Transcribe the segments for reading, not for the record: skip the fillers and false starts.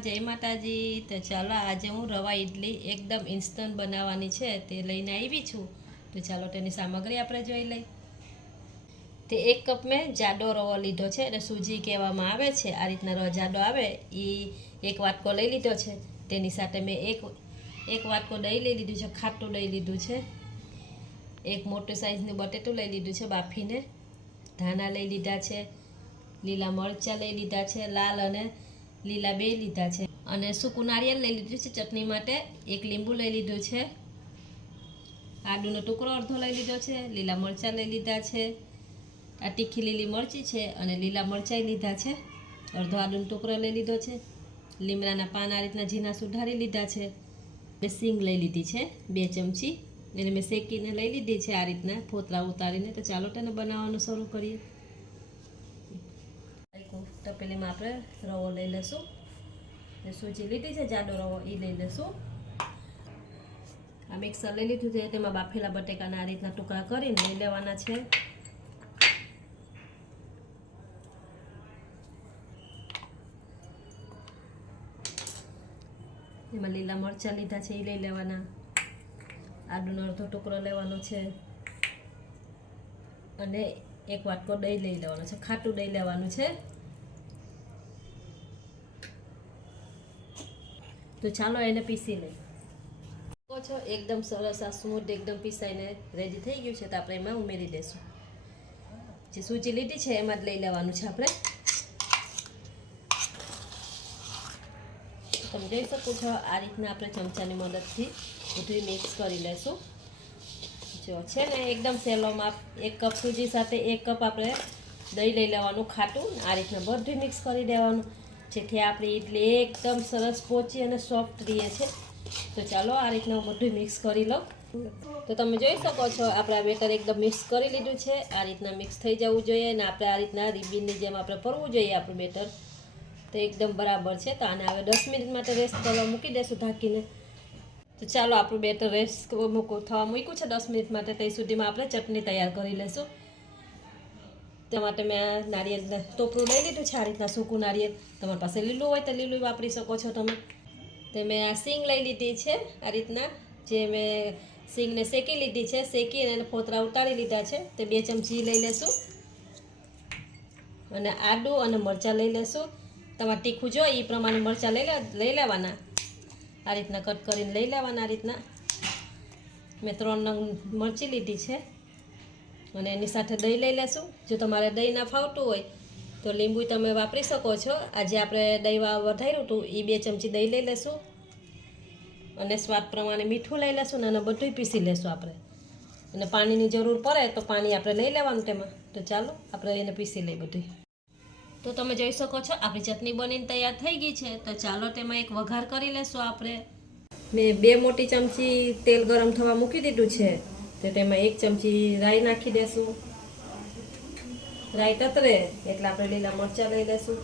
જય માતાજી। તો ચાલો આજે હું રવા ઇડલી એકદમ ઇન્સ્ટન્ટ બનાવવાની છે તે લઈને આવી છું। તો ચાલો તેની સામગ્રી આપણે જોઈ લઈએ। તે 1 કપ મેં જાડો રવો લીધો છે એટલે સૂજી કહેવામાં આવે છે। આ રીતના રવો જાડો આવે એ 1 વાટકો લઈ લીધો છે। તેની સાથે મેં એક વાટકો દહીં લઈ લીધું છે, ખાટું દહીં લીધું છે। એક મોટી સાઈઝનું બટેટું લઈ લીધું છે બાફીને। ધાણા લઈ લીધા છે, લીલા મરચાં લઈ લીધા છે, લાલ અને લીલા બે લીધા છે, અને સૂકું નારિયેળ લઈ લીધું છે ચટણી માટે। એક લીંબુ લઈ લીધું છે, આદુનો ટુકડો અડધો લઈ લીધો છે, લીલા મરચાં લઈ લીધા છે, આ તીખી લીલી મરચી છે અને લીલા મરચાં લીધા છે, અડધો આદુનો ટુકડો લઈ લીધો છે, લીમડાના પાન આ રીતના ઝીણા સુધારી લીધા છે। મેં સિંગ લઈ લીધી છે 2 ચમચી, એને મેં શેકીને લઈ લીધી છે આ રીતના ફોતરા ઉતારીને। તો ચાલો તેને બનાવવાનું શરૂ કરીએ। તપેલીમાં આપણે રવો લઈ લઈશું, સૂજી લીધી છે જાડો રવો એ લઈ લઈશું। આ મિક્સર લઈ લીધું છે, તેમાં બાફેલા બટેકાના આ રીતના ટુકડા કરીને લઈ લેવાના છે। એમાં લીલા મરચાં લીધા છે એ લઈ લેવાના, આદુનો અડધો ટુકડો લેવાનો છે, અને 1 વાટકો દહીં લઈ લેવાનો છે, ખાટું દહીં લેવાનું છે। તો ચાલો એને પીસી લઈએ। છો એકદમ સરસ આ સ્મૂથ એકદમ પીસાઈને રેડી થઈ ગયું છે। તો આપણે એમાં ઉમેરી દઈશું, જે સૂજી લીધી છે એમાં જ લઈ લેવાનું છે આપણે। તમે જોઈ શકો છો આ રીતના આપણે ચમચાની મદદથી બધું મિક્સ કરી લઈશું। જો છે ને એકદમ સહેલો માપ, 1 કપ સૂજી સાથે 1 કપ આપણે દહીં લઈ લેવાનું ખાટું, આ રીતના બધું મિક્સ કરી દેવાનું, જેથી આપણી ઇડલી એકદમ સરસ પોચી અને સોફ્ટ રહે છે। તો ચાલો આ રીતના બધું મિક્સ કરી લો। તો તમે જોઈ શકો છો આપણે આ બેટર એકદમ મિક્સ કરી લીધું છે। આ રીતના મિક્સ થઈ જવું જોઈએ અને આપણે આ રીતના રિબિનની જેમ આપણે ભરવું જોઈએ આપણું બેટર, તો એકદમ બરાબર છે। તો આને હવે 10 મિનિટ માટે રેસ્ટ કરવા મૂકી દેશું ઢાંકીને। તો ચાલો આપણું બેટર રેસ્ટ થવા મૂક્યું છે 10 મિનિટ માટે, તે સુધીમાં આપણે ચટણી તૈયાર કરી લઈશું। તે માટે મેં નારિયેળ ટોપરું લઈ લીધું છે, આ રીતના સૂકું નારિયેળ, તમારી પાસે લીલું હોય તો લીલું વાપરી શકો છો તમે। તે મેં આ સિંગ લઈ લીધી છે આ રીતના, જે મેં સિંગને શેકી લીધી છે, શેકીને એને ફોતરા ઉતારી લીધા છે, તે 2 ચમચી લઈ લેશું। અને આદું અને મરચાં લઈ લેશું, તમારે તીખું જો એ પ્રમાણે મરચાં લઈ લેવાના, આ રીતના કટ કરીને લઈ લેવાના। આ રીતના મેં 3 નંગ મરચી લીધી છે, અને એની સાથે દહીં લઈ લેશું। જો તમારે દહીં ના ફાવતું હોય તો લીંબુ તમે વાપરી શકો છો। આજે આપણે દહીં વધાર્યું હતું એ 2 ચમચી દહીં લઈ લેશું, અને સ્વાદ પ્રમાણે મીઠું લઈ લેશું, અને બધું પીસી લેશું આપણે, અને પાણીની જરૂર પડે તો પાણી આપણે લઈ લેવાનું તેમાં। તો ચાલો આપણે એને પીસી લઈએ બધું। તો તમે જોઈ શકો છો આપણી ચટણી બનીને તૈયાર થઈ ગઈ છે। તો ચાલો તેમાં એક વઘાર કરી લેશું આપણે। મેં 2 મોટી ચમચી તેલ ગરમ થવા મૂકી દીધું છે, તો તેમાં 1 ચમચી રાઈ નાખી દેશું। રાઈ તતરે એટલે આપણે લીલા મરચાં લઈ લેશું,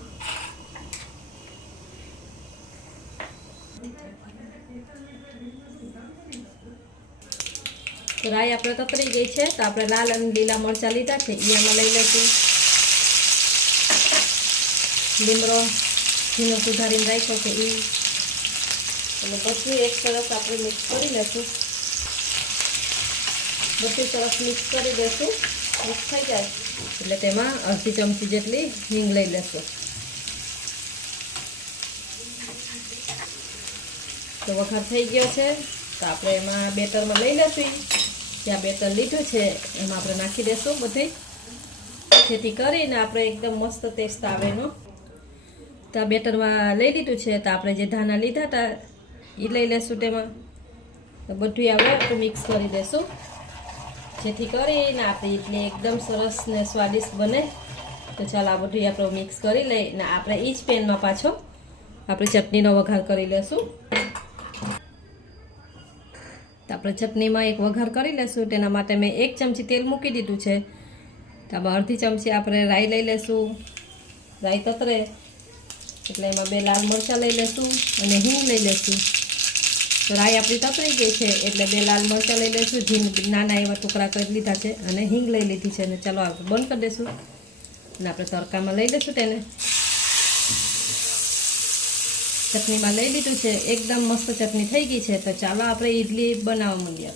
રાઈ આપણે તતરી ગઈ છે તો આપણે લાલ અને લીલા મરચાં લીધા છે એ આમાં લઈ લઈશું। લીમડો ઝીણો સુધારીને રાખ્યો છે એ, અને બધું એક સરસ આપણે મિક્સ કરી લઈશું। બધું સરસ મિક્સ કરી દઈશું, મિક્સ થઈ જાય એટલે તેમાં અડધી ચમચી જેટલી હિંગ લઈ લેશું। તો વઘાર થઈ ગયો છે, તો આપણે એમાં બેટરમાં લઈ લઈશું, જ્યાં બેટર લીધું છે એમાં આપણે નાખી દઈશું બધું, જેથી કરીને આપણે એકદમ મસ્ત ટેસ્ટ આવે એનો। તો આ બેટરમાં લઈ લીધું છે, તો આપણે જે ધાણા લીધા હતા એ લઈ લઈશું તેમાં, તો બધું આપણે મિક્સ કરી દઈશું, જેથી કરીને આપણી ઇડલી એકદમ સરસ ને સ્વાદિષ્ટ બને। તો ચાલો આ બધું આપણે મિક્સ કરી લઈને આપણે એ જ પેનમાં પાછો આપણી ચટણીનો વઘાર કરી લઈશું। તો આપણે ચટણીમાં એક વઘાર કરી લઈશું, તેના માટે મેં 1 ચમચી તેલ મૂકી દીધું છે। તો આમાં અડધી ચમચી આપણે રાઈ લઈ લઈશું, રાઈ તતરે એટલે એમાં 2 લાલ મરચાં લઈ લઈશું અને હિંગ લઈ લઈશું। તો રાઈ આપણી તતરી ગઈ છે એટલે 2 લાલ મરચાં લઈ લઈશું, નાના એવા ટુકડા કરી લીધા છે, અને હિંગ લઈ લીધી છે। અને ચાલો આપણે બંધ કરી દઈશું અને આપણે તડકામાં લઈ લઈશું તેને। ચટણીમાં લઈ લીધું છે, એકદમ મસ્ત ચટણી થઈ ગઈ છે. તો ચાલો આપણે ઈડલી બનાવવા માંડીએ.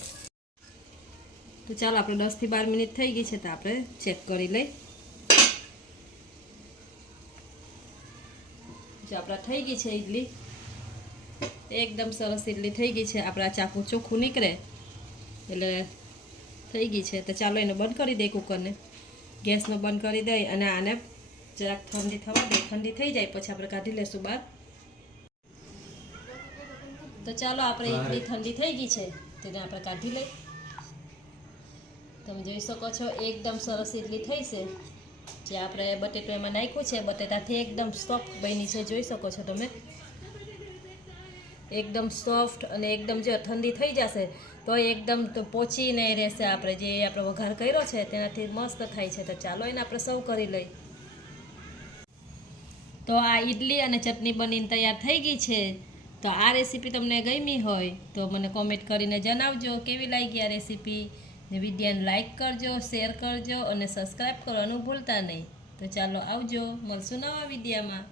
તો ચાલો આપણે 10 થી 12 મિનિટ થઈ ગઈ છે, તો આપણે ચેક કરી લઈ. જો આપણા થઈ ગઈ છે ઈડલી, એકદમ સરસ ઈડલી થઈ ગઈ છે. આપણા ચાકુ ચોખ્ખું નીકળે એટલે થઈ ગઈ છે. તો ચાલો એને બંધ કરી દઈએ, કુકરને ગેસનો બંધ કરી દઈ અને આને જરાક ઠંડી થવા દે. ઠંડી થઈ જાય પછી આપણે કાઢી લઈશું બહાર. તો ચાલો આપણે ઈડલી ઠંડી થઈ ગઈ છે, તેને આપણે કાઢી લઈ. તમે જોઈ શકો છો એકદમ સરસ ઈડલી થઈ છે. જે આપણે બટેટું એમાં નાખ્યું છે, બટેટાથી એકદમ સોફ્ટ બની છે, જોઈ શકો છો તમે. એકદમ સોફ્ટ અને એકદમ જો ઠંડી થઈ જશે તો એકદમ પોચી નહીં રહેશે. આપણે જે આપણે વઘાર કર્યો છે તેનાથી મસ્ત થાય છે. તો ચાલો એને આપણે સર્વ કરી લઈ. તો આ ઈડલી અને ચટણી બનીને તૈયાર થઈ ગઈ છે. તો આ રેસીપી તમને ગમી હોય તો મને કોમેન્ટ કરીને જણાવજો કેવી લાગી આ રેસીપી. ને વિડીયોને લાઈક કરજો, શેર કરજો અને સબસ્ક્રાઈબ કરવાનું ભૂલતા નહીં. તો ચાલો આવજો, મળશું નવા વિડીયોમાં.